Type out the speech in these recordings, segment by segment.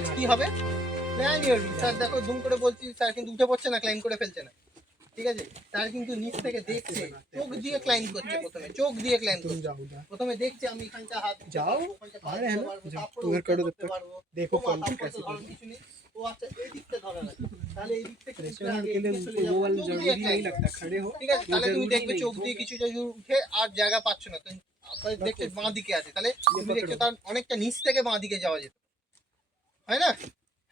কাজ কি হবে, প্ল্যান ইওর রুট। স্যার দেখো দুম করে বলছি, স্যার কিন্তু উঠে পড়ছে না, ক্লাইম্ব করে ফেলছে না, ঠিক আছে? তার কিন্তু নিচ থেকে দেখছে, চোখ দিয়ে ক্লাইম্ব করছে, প্রথমে চোখ দিয়ে ক্লাইম্ব করছে, প্রথমে দেখছে আমি এখানটা হাত যাও আরে হ্যাঁ উধর কাটো তব तक देखो फॉल कैसे कर কিছু নেই। ও আচ্ছা এই দিকটা ধরে রাখো, তাহলে এই দিক থেকে रेस्टोरेंट के लिए उनको वो वाला जरूरी नहीं लगता खड़े हो ঠিক আছে? তাহলে তুমি দেখবে চোখ দিয়ে কিছু যদি উঠে আর জায়গা পাচ্ছ না, তুমি আপনার দেখতে বাঁ দিকে আছে, তাহলে তুমি দেখছো তার অনেকটা নিচ থেকে বাঁ দিকে যাওয়া যেত, হয় না?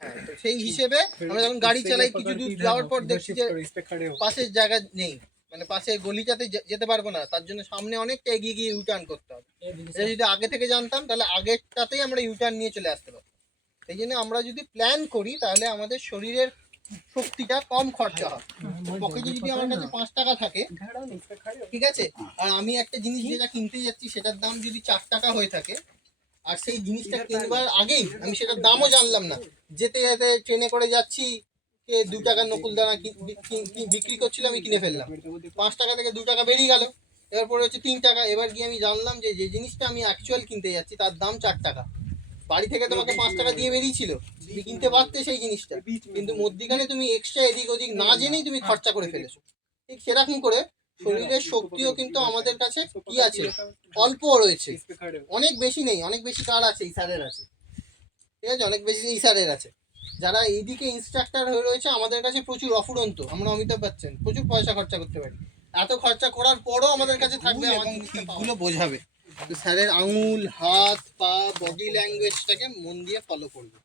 হ্যাঁ, তো সেই হিসেবে আমরা যখন গাড়ি চালাই কিছু দূর যাওয়ার পর দেখছি যে পাশের জায়গা নেই, মানে পাশে গলিটাতে যেতে পারবো না, তার জন্য সামনে অনেকটা এগিয়ে গিয়ে ইউটার্ন করতে হবে। এটা যদি আগে থেকে জানতাম তাহলে আগেরটাতেই আমরা ইউটার্ন নিয়ে চলে আসতে পারতাম। এই জন্য আমরা যদি প্ল্যান করি তাহলে আমাদের শরীরের শক্তিটা কম খরচা হয়। পকেটে যদি আমার কাছে 5 টাকা থাকে, ঠিক আছে, আর আমি একটা জিনিস যেটা কিনতে যাচ্ছি সেটার দাম যদি 4 টাকা হয়ে থাকে, আর সেই জিনিসটা কিনবার আগেই আমি সেটার দামও জানলাম না, যেতে যেতে ট্রেনে করে যাচ্ছি, কে 2 টাকার নকুলদানা বিক্রি করছিল, আমি কিনে ফেললাম, 5 টাকা থেকে 2 টাকা বেরিয়ে গেল, এবার পরে হচ্ছে 3 টাকা। এবার গিয়ে আমি জানলাম যে যে জিনিসটা আমি অ্যাকচুয়াল কিনতে যাচ্ছি তার দাম 4 টাকা। বাড়ি থেকে তোমাকে 5 টাকা দিয়ে বেরিয়েছিল, তুমি কিনতে পারতে সেই জিনিসটা, কিন্তু মধ্যিখানে তুমি এক্সট্রা এদিক ওদিক না জেনেই তুমি খরচা করে ফেলেছো। ঠিক সেরকম করে শরীরের শক্তিও কিন্তু আমাদের কাছে কি আছে, অল্প রয়েছে, অনেক বেশি নেই। অনেক বেশি কার আছে? এই স্যারের আছে, ঠিক আছে, অনেক বেশি এই স্যারের আছে। যারা এইদিকে ইনস্ট্রাক্টর হয়ে রয়েছে আমাদের কাছে প্রচুর অফুরন্ত, আমরা অমিতাভ বচ্চন প্রচুর পয়সা খরচা করতে পারি, এত খরচা করার পরও আমাদের কাছে থাকবে এবং ঠিকগুলো বোঝাবে। তো স্যারের আঙুল, হাত, পা, বডি ল্যাঙ্গুয়েজটাকে মন দিয়ে ফলো করবে,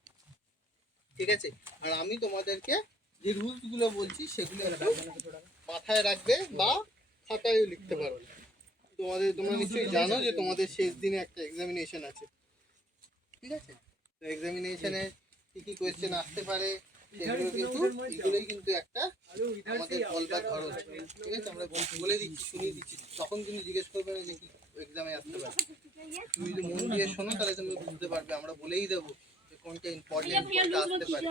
ঠিক আছে? আর আমি তোমাদেরকে যে রুলসগুলো বলছি সেগুলো একটু মাথায় রাখবে বা খাতায়ও লিখতে পারো। তোমরা নিশ্চয়ই জানো যে তোমাদের শেষ দিনে একটা এক্সামিনেশন আছে, ঠিক আছে? তো এক্সামিনেশনে কি কি কোয়েশ্চেন আসতে পারে সেগুলো কিন্তু এগুলোই কিন্তু একটা আমাদের বলবার ধরন, ঠিক আছে? আমরা বলে দিচ্ছি, শুনিয়ে দিচ্ছি, তখন কিন্তু জিজ্ঞেস করবে না যে কি এক্সামে আসতে পারে। তুমি যদি মন দিয়ে শোনো তাহলে তুমি বুঝতে পারবে, আমরা বলেই দেবো যে কোনটা ইম্পর্টেন্ট, কোনটা আসতে পারে,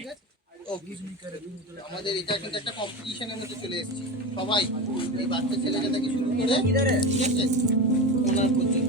ঠিক আছে? ওকে, আমাদের এটা কিন্তু একটা কম্পিটিশনের মধ্যে চলে এসেছি সবাই, এই বাচ্চা ছেলেটা থেকে শুরু করে, ঠিক আছে, ওনার পর্যন্ত।